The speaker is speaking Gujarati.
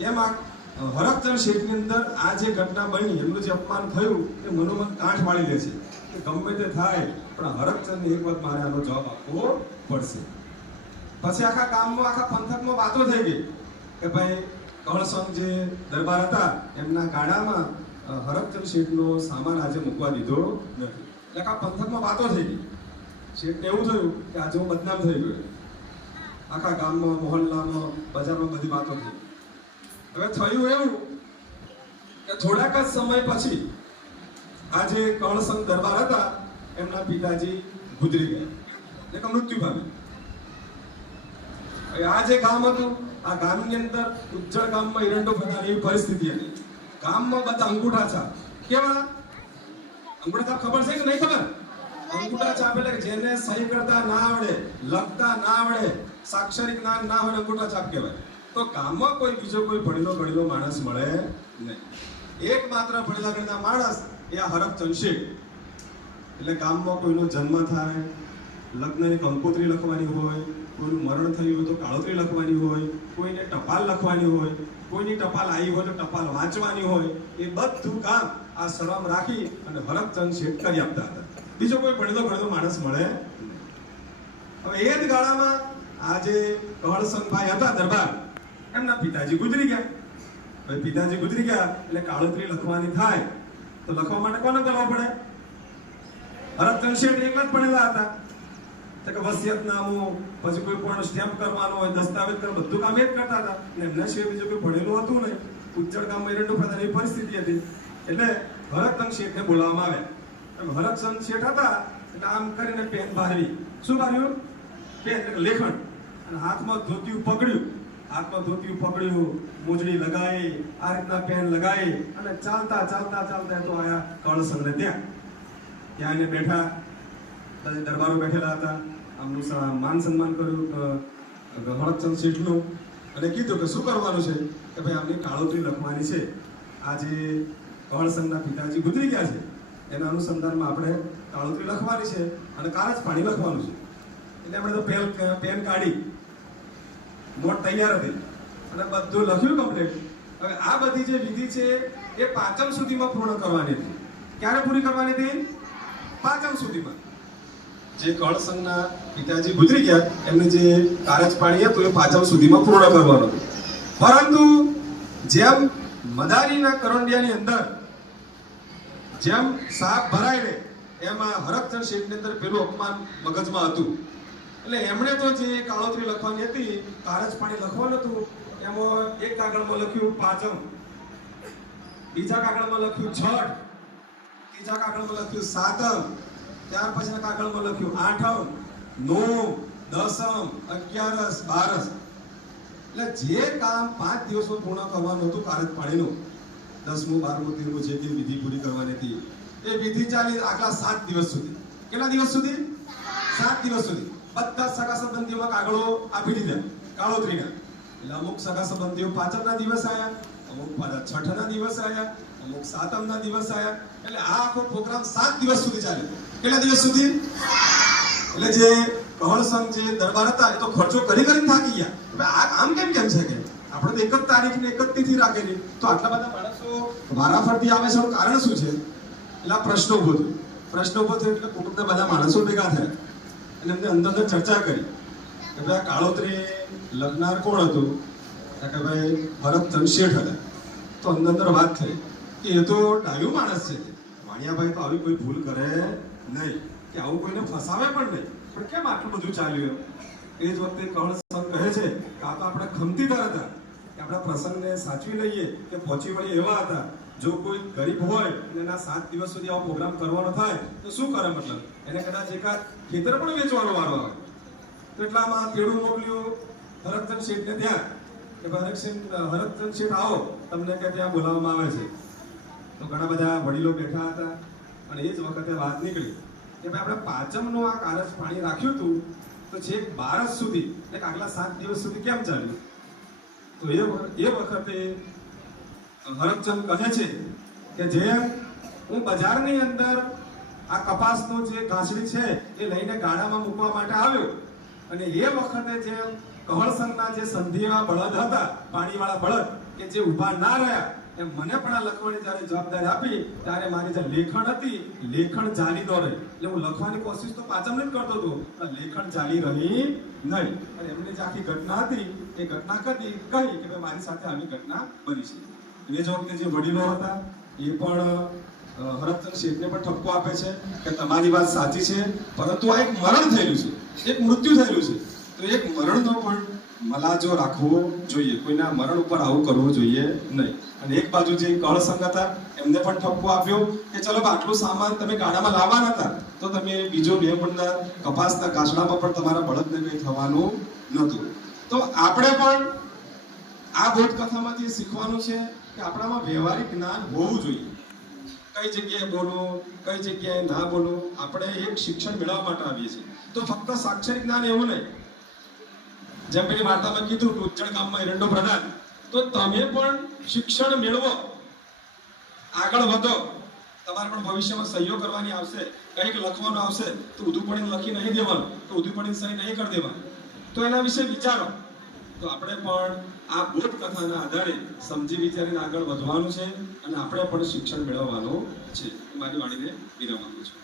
એમ આ હરકચંદ શેઠની અંદર આ જે ઘટના બની, એમનું જે અપમાન થયું એ મનોમન ગાંઠ વાળી લે છે કે ગમે તે થાય પણ હરકચંદને એક વખત મારે આનો જવાબ આપવો પડશે. પછી આખા ગામમાં આખા પંથકમાં વાતો થઈ ગઈ કે ભાઈ કળસંગ જે દરબાર હતા એમના ગાડામાં હરકચંદ શેઠનો સામાન આજે મૂકવા દીધો નથી. એટલે આખા પંથકમાં વાતો થઈ ગઈ. શેઠને એવું થયું કે આજે હું બદનામ થઈ ગયો. આખા ગામમાં, મોહલ્લામાં, બજારમાં બધી વાતો થઈ. હવે થયું એવું કે થોડાક જ સમય પછી આ જે કળસંગ દરબાર હતા એમના પિતાજી ગુજરી ગયા, એટલે મૃત્યુ પામ્યા. આ જે ગામ હતું, આ ગામની અંદર ઉજ્જળ ગામમાં એરંડો ફરવાની એવી પરિસ્થિતિ હતી. ગામમાં બધા અંગૂઠા છાપ. કેવા અંગૂઠા છાપ ખબર છે કે નહીં ખબર? અંગૂઠા છાપ એટલે જેને સહી કરતા ના આવડે, લખતા ના આવડે, સાક્ષરી જ્ઞાન ના હોય, અંગૂઠા છાપ કહેવાય. તો ગામમાં કોઈ બીજો કોઈ ભણેલો માણસ મળે નહીં. એકમાત્ર ભણેલા ગણેલા માણસ એ આ હરકચંદ શેઠ. એટલે ગામમાં કોઈનો જન્મ થાય, લગ્નની કંકોત્રી લખવાની હોય, કોઈનું મરણ થયું હોય તો કાળોતરી લખવાની હોય, કોઈને ટપાલ લખવાની હોય, કોઈની ટપાલ આવી હોય તો ટપાલ વાંચવાની હોય, એ બધું કામ આ સલામ રાખી અને હરકચંદ શેઠ કરી આપતા હતા. બીજો કોઈ ભણેલો માણસ મળે. હવે એ જ ગાળામાં આ જે કળસંગભાઈ હતા દરબાર, એમના પિતાજી ગુજરી ગયા. હવે પિતાજી ગુજરી ગયા એટલે કાળોતરી લખવાની થાય તો લખવા માટે કોને કરવા પડે? હરકચંદ શેઠ એકલા જ ભણેલા હતા. કે વસિયતનામું, પછી કોઈ પણ સ્ટેમ્પ કરવાનો હોય, દસ્તાવેજ કરવાનું, બધું કામ એ જ કરતા હતા. અને એમના સિવાય બીજું કોઈ ભણેલું હતું નહીં. ઉજ્જળ ગામમાં એરંડો ફરવાની એવી પરિસ્થિતિ હતી. એટલે હરકચંદ શેઠને બોલાવવામાં આવ્યા. હરકચંદ શેઠ હતા એટલે આમ કરીને પેન બહારી. શું બાર્યું? પેન એટલે લેખન. અને હાથમાં ધોતિયું પકડ્યું. મોજડી લગાવી, આ રીતના પેન લગાવી અને ચાલતા તો આયા કળસંગને ત્યાં એને બેઠા. દરબારો બેઠેલા હતા. આમનું માન સન્માન કર્યું હરકચંદ શેઠનું અને કીધું કે શું કરવાનું છે? કે ભાઈ આમની કાળોતરી લખવાની છે. આ જે કળસંગના પિતાજી ગુજરી ગયા છે એના અનુસંધાનમાં આપણે કાળોતરી લખવાની છે અને કારજ પાણી લખવાનું છે. એટલે આપણે તો પેન કાઢી, નોટ તૈયાર હતી અને બધું લખ્યું કમ્પ્લીટ. હવે આ બધી જે વિધિ છે એ પાંચમ સુધીમાં પૂર્ણ કરવાની હતી. ક્યારે પૂરી કરવાની હતી? પાંચમ સુધીમાં. જે કળસંગના પિતાજી ગુજરી ગયા એમને જે કારજ પાણી હતું એ પાંચમ સુધીમાં પૂર્ણ કરવાનું હતું. પરંતુ જેમ મદારીના કરંડિયાની અંદર જેમ સાપ ભરાય ને એમાં હરકચંદ શેઠની અંદર પેલું અપમાન મગજમાં હતું. એટલે એમણે તો જે કાળોતરી લખવાની હતી, કારજ પાણી લખવાનું હતું, એમાં એક કાગળમાં લખ્યું પાંચમ, બીજા કાગળમાં લખ્યું છઠ, ત્રીજા કાગળમાં લખ્યું સાતમ, ત્યાર પછીના કાગળમાં લખ્યું આઠમ, નોમ, દસમ, અગિયારસ, બારસ. એટલે જે કામ 5 દિવસમાં પૂર્ણ કરવાનું હતું કારજ પાણીનું, 10મું, 12મું, 13મું જે વિધિ પૂરી કરવાની હતી એ વિધિ ચાલી આગલા 7 દિવસ સુધી. કેટલા દિવસ સુધી? 7 દિવસ સુધી. બધા સગા સંબંધીઓમાં કાગળો આપી દીધા કાળોતરીના. એટલે અમુક સગા સંબંધીઓ પાંચમના દિવસ આવ્યા, અમુક છઠના દિવસ આવ્યા, અમુક સાતમના દિવસ આવ્યા. એટલે આ આખો પ્રોગ્રામ 7 દિવસ સુધી ચાલ્યો. કેટલા દિવસ સુધી? એટલે જે કળસંગ જે દરબાર હતા એ તો ખર્ચો કરીને થાકી ગયા. હવે આ કામ કેમ છે કે આપણે તો 1 તારીખ ને 1 તિથિ રાખેલી, તો આટલા બધા માણસો વારાફરતી આવે છે, કારણ શું છે? એટલે આ પ્રશ્નો ઉભો થયો એટલે કુટુંબના બધા માણસો ભેગા થયા અને એમને અંદર ચર્ચા કરી કે ભાઈ આ કાળોતરી લખનાર કોણ હતું? કે ભાઈ હરકચંદ શેઠ હતા. તો અંદર વાત થઈ કે એ તો ડાયું માણસ છે, વાણિયાભાઈ તો આવી કોઈ ભૂલ કરે નહીં, કે આવું કોઈને ફસાવે પણ નહીં. પણ કેમ આટલું બધું ચાલ્યું? એ જ વખતે કળસંગ કહે છે કે આ તો આપણે ખમતીદાર હતા, કે આપણા પ્રસંગને સાચવી લઈએ કે પહોંચી વળીએ એવા હતા. જો કોઈ ગરીબ હોય અને એના 7 દિવસ સુધી આવો પ્રોગ્રામ કરવાનો થાય તો શું કરે? મતલબ એને કદાચ એકાદ ખેતર પણ વેચવાનો વારો આવે. તો એટલામાં ખેડૂત મોકલ્યું હરકચંદ શેઠને ત્યાં કે હરકચંદ શેઠ આવો, તમને કે ત્યાં બોલાવવામાં આવે છે. તો ઘણા બધા વડીલો બેઠા હતા અને એ જ વખતે વાત નીકળી કે ભાઈ આપણે પાંચમનું આ કારજ પાણી રાખ્યું હતું તો છેક 12 સુધી એટલે આગલા 7 દિવસ સુધી કેમ ચાલ્યું? તો એ વખતે હરકચંદ કહે છે કે જેમ હું બજારની અંદર આ કપાસનો જે ઘાસડી છે એ લઈને ગાડામાં મૂકવા માટે આવ્યો અને એ વખતે જેમ કહળ સંઘના જે સંધિવા બળદ હતા, પાણીવાળા બળદ કે જે ઊભા ના રહ્યા, એમ મને પણ આ લખવાની જ્યારે જવાબદારી આપી ત્યારે મારી જે લેખણ હતી, લેખણ જાલી ન રહી. એટલે હું લખવાની કોશિશ તો પાછળ જ કરતો હતો, પણ લેખણ જાલી રહી નહીં. અને એમની જે આખી ઘટના હતી એ ઘટના કહી કે ભાઈ મારી સાથે આવી ઘટના બની છે. એ જ વખતે જે વડીલો હતા એ પણ હરચંદ શેઠને પણ ઠપકો આપે છે કે તમારી વાત સાચી છે, પરંતુ આ એક મરણ થયેલું છે, એક મૃત્યુ થયેલું છે, તો એક મરણનો પણ મલાજો રાખવો જોઈએ, કોઈના મરણ ઉપર આવું કરવું જોઈએ નહીં. અને એક બાજુ જે કહળ સંઘ હતા એમને પણ ઠપકો આપ્યો કે ચલો આટલું સામાન તમે ગાડામાં લાવવાના હતા તો તમે બીજો મેમણના કપાસના કાચડામાં પણ તમારા બળદને કંઈ થવાનું નહોતું. તો આપણે પણ આ બોધ કથામાંથી શીખવાનું છે કે આપણામાં વ્યવહારિક જ્ઞાન હોવું જોઈએ. કઈ જગ્યાએ બોલવું, કઈ જગ્યાએ ના બોલવું, આપણે એક શિક્ષણ મેળવવા માટે આવીએ છીએ. તો ફક્ત સાક્ષરિક જ્ઞાન એવું નહીં, જેમ પેલી વાર્તામાં કીધું કે ઉજ્જડ ગામમાં એરંડો પ્રધાન, તો તમે પણ શિક્ષણ મેળવો, આગળ વધો. તમારે પણ ભવિષ્યમાં સહીઓ કરવાની આવશે, કંઈક લખવાનું આવશે તો ઊંધું પડીને લખી નહીં દેવાનું, તો ઊંધું પડીને સહી નહીં કરી દેવાનું. તો એના વિશે વિચારો. તો આપણે પણ આ બોધ કથાના આધારે સમજી વિચારીને આગળ વધવાનું છે અને આપણે પણ શિક્ષણ મેળવવાનું છે. મારી વાણીને વિરામ આપું છું.